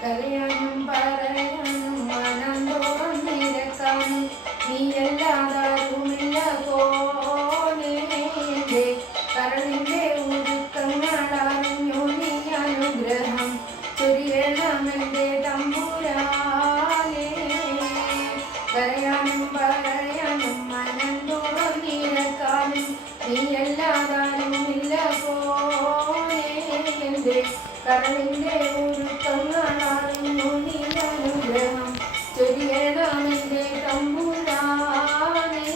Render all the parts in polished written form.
കരയാനും പറയാനും മനം തുറന്നിരക്കാനും നീയല്ലാതാരുമില്ല പോലെ കരളിന്റെ ഉരുക്കങ്ങളറിഞ്ഞു നീ അനുഗ്രഹം ചൊരിയണമെന്റെ തമ്പുരാനെ. കരയാനും പറയാനും മനം തുറന്നിരക്കാനും നീയല്ലാതാരുമില്ല പോലെ കരളിന്റെ ഉരുക്കങ്ങളറിഞ്ഞു നീ അനുഗ്രഹം ചൊരിയണമെന്റെ തമ്പുരാനെ.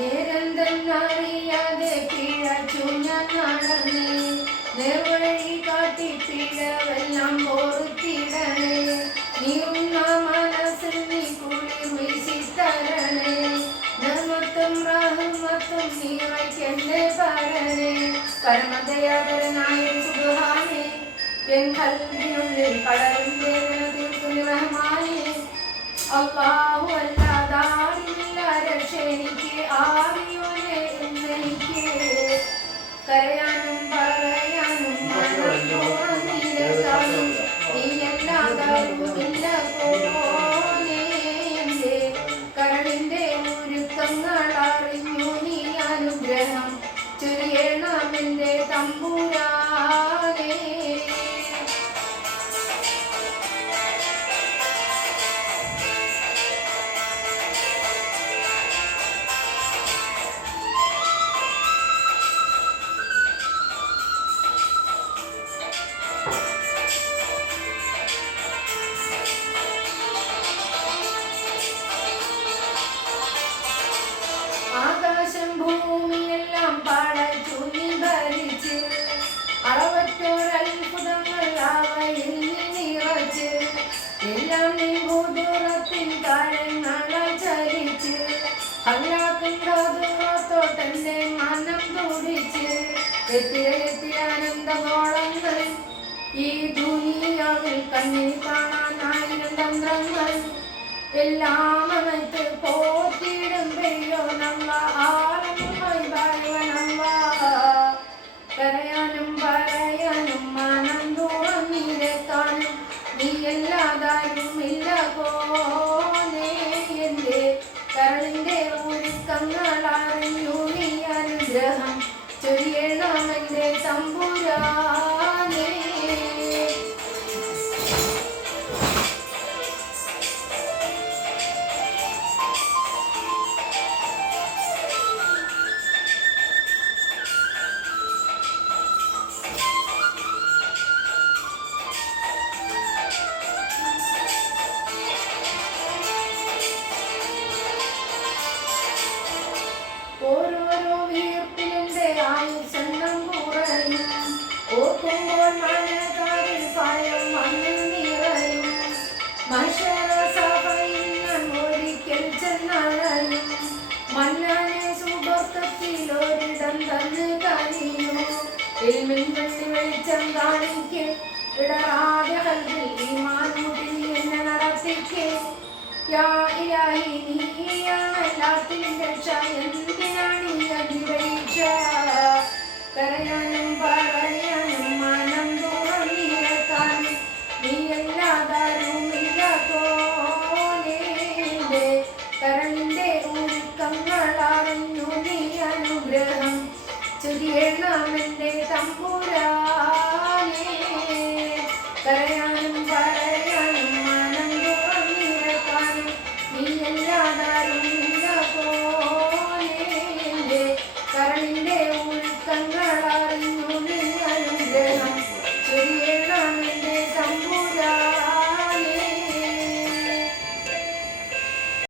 നേരെന്തെന്നറിയാതെ പിഴച്ചു ഞാൻ നടന്നേ, നേർവഴി കാട്ടി പിഴവെല്ലാം പൊറുത്തിടണേ. നീറുന്ന മനസ്സിൽ നീ കുളിർ വീശിത്തരണേ, നിർമ്മത്തും റഹ്മത്തും നീവയ്ക്കെന്നെ പരനേ. പരമദയാപരനായ സുബ്ഹാനേ, എൻ ഖൽബിനുള്ളിൽ പടരും വേദന തീർക്കുന്ന റഹ്മാനേ. അല്ലാഹു അല്ലാതാരുമില്ല രക്ഷയെനിക്ക്, ആദിയോനെ എന്നെനിക്ക്. കരയാനും പറയാനും മനം തുറന്നിരക്കാനും നീയല്ലാതാരുമില്ല പോലെ കരളിന്റെ ഉരുക്കങ്ങളറിഞ്ഞു നീ അനുഗ്രഹം ചൊരിയണമെന്റെ തമ്പുരാനെ. ആകാശം ഭൂമിയെല്ലാം പടച്ചു നീ ഭരിച്ച്, അളവറ്റോരത്ഭുതങ്ങൾ അവയിൽ നിറച്ച്, എല്ലാം നീ ഭൂദൂരത്തിൻ താഴങ്ങളാൽ ചരിച്ച്, അല്ലാത്തോട്ടെന്റെ മനം തുടിച്ച്. എത്തിയ ആനന്ദഗോളങ്ങൾ ഈ ദുനിയാവിൽ കണ്ണിൽ കാണാനായിരം തന്ത്രങ്ങൾ, എല്ലാം അമത്ത് പോറ്റിടുമ്പയോ നമ്മ ആലമായി ഭയവനമ്മ. കരയാനും പറയാനും മനം തുറന്നിരക്കാനും നീയല്ലാതാരുമില്ല പോലെ കരളിന്റെ ഒരുക്കങ്ങളറിഞ്ഞു നീ അനുഗ്രഹം ചൊരിയണമെന്റെ തമ്പുരാനെ. ഓരോരോ വീർപ്പിന്റെ ആയുസെണ്ണം കുറയും, ഓർക്കുമ്പോൾ മനകാരിൽ ഭയം വന്നു നിറയും. മഹ്ശറസഭയിൽ ഞാൻ ഒരിക്കൽ ചെന്നണയും, മന്നാനെ സുബർക്കത്തിൽ ഒരിടം തന്ന് കനിയും. ഇൽമിൻ വെള്ളി വെളിച്ചം കാണിക്ക്, ഇടറാതെ കൽവിൽ ഈമാനൂട്ടിൽ എന്നെ നടത്തിക്ക്. യാ ഇലാഹി നീയാണ് എല്ലാത്തിനും രക്ഷ, എന്തിനാണ് ഈ അധിപരീക്ഷ. കരയാനും പറ